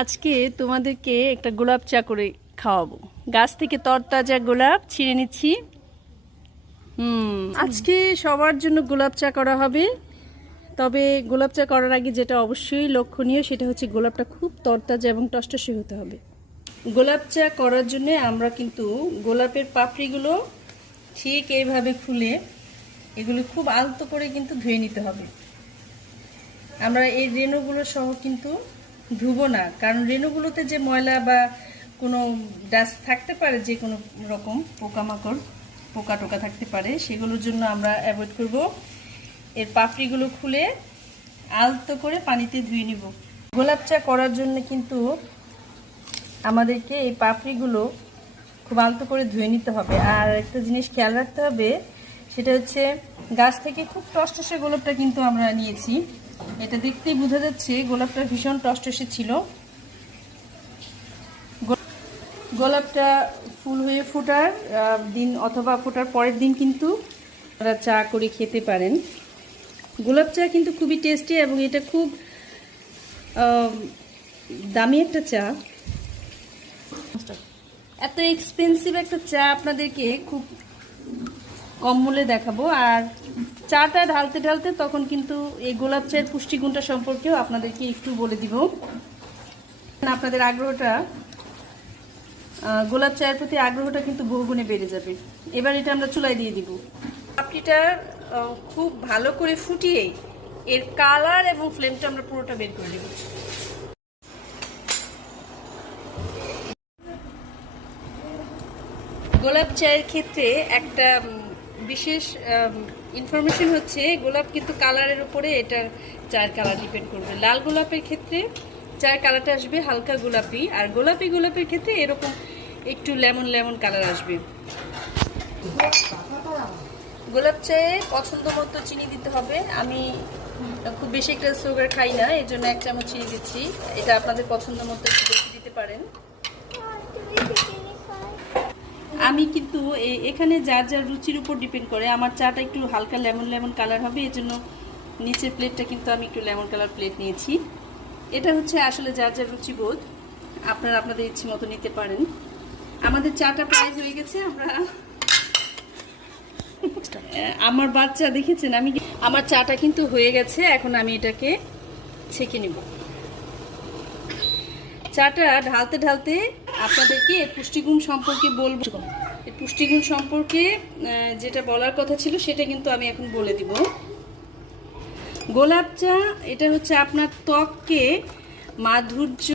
আজকে তোমাদেরকে একটা গোলাপ চা করে খাওয়াবো। গাছ থেকে তরতাজা গোলাপ ছিঁড়ে নিচ্ছি। আজকে সবার জন্য গোলাপ চা করা হবে। তবে গোলাপ চা করার আগে যেটা অবশ্যই লক্ষণীয় সেটা হচ্ছে গোলাপটা খুব তরতাজা এবং টসটসে হতে হবে। গোলাপ চা করার জন্য আমরা কিন্তু গোলাপের পাপড়িগুলো ঠিক এইভাবে খুলে এগুলো খুব আলতো করে কিন্তু ধুয়ে নিতে হবে। আমরা এই রেণুগুলো সহ কিন্তু ধুবো না, কারণ রেণুগুলোতে যে ময়লা বা কোনো ডাস্ট থাকতে পারে, যে কোনো রকম পোকামাকড় পোকা টোকা থাকতে পারে, সেগুলোর জন্য আমরা অ্যাভয়েড করব। এর পাপড়িগুলো খুলে আলতো করে পানিতে ধুয়ে নিব। গোলাপ চা করার জন্য কিন্তু আমাদেরকে এই পাপড়িগুলো খুব আলতো করে ধুয়ে নিতে হবে। আর একটা জিনিস খেয়াল রাখতে হবে, সেটা হচ্ছে গাছ থেকে খুব টসটসে গোলাপটা কিন্তু আমরা নিয়েছি। এটা দেখতেই বোঝা যাচ্ছে গোলাপটা ভীষণ টসটসে ছিল। গোলাপটা ফুল হয়ে ফোটার দিন অথবা ফোটার পরের দিন কিন্তু আপনারা চা করে খেতে পারেন। গোলাপ চা কিন্তু খুবই টেস্টি এবং এটা খুব দামি একটা চা। এত এক্সপেন্সিভ একটা চা আপনাদেরকে খুব কম মূল্যে দেখাবো। আর চাটা ঢালতে ঢালতে তখন কিন্তু এই গোলাপ চায়ের পুষ্টিগুণটা সম্পর্কেও আপনাদেরকে একটু বলে দিব। আপনাদের আগ্রহটা, গোলাপ চায়ের প্রতি আগ্রহটা কিন্তু বহুগুণে বেড়ে যাবে। এবার এটা আমরা চুলায় দিয়ে দিব। পাপড়িটা খুব ভালো করে ফুটিয়ে এর কালার এবং ফ্লেমটা আমরা পুরোটা বের করে দেব। গোলাপ চায়ের ক্ষেত্রে একটা বিশেষ ইনফরমেশন হচ্ছে, গোলাপ কিন্তু কালারের উপরে এটার চায়ের কালার ডিপেন্ড করবে। লাল গোলাপের ক্ষেত্রে চায়ের কালারটা আসবে হালকা গোলাপি, আর গোলাপি গোলাপের ক্ষেত্রে এরকম একটু লেমন লেমন কালার আসবে। গোলাপ চায়ে পছন্দ মতো চিনি দিতে হবে। আমি খুব বেশি একটা সুগার খাই না, এই জন্য 1 চামচ চিনি দিচ্ছি। এটা আপনাদের পছন্দ মতো একটু বেশি দিতে পারেন। আমি কিন্তু এখানে যার যার রুচির উপর ডিপেন্ড করে। আমার চাটা একটু হালকা লেমন লেমন কালার হবে, এই জন্য নিচের প্লেটটা কিন্তু আমি একটু লেমন কালার প্লেট নিয়েছি। এটা হচ্ছে আসলে যার যার রুচিবোধ, আপনারা আপনাদের ইচ্ছে মতো নিতে পারেন। আমাদের চাটা প্রায় হয়ে গেছে। আমার বাচ্চা দেখেছেন, আমার চাটা কিন্তু হয়ে গেছে। এখন আমি এটাকে ছেঁকে নিব। চাটা ঢালতে ঢালতে আপনাদেরকে এর পুষ্টিগুণ সম্পর্কে বলবো। এর পুষ্টিগুণ সম্পর্কে যেটা বলার কথা ছিল সেটা কিন্তু আমি এখন বলে দিব। গোলাপ চা এটা হচ্ছে আপনার ত্বককে মাধুর্য